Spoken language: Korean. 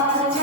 아,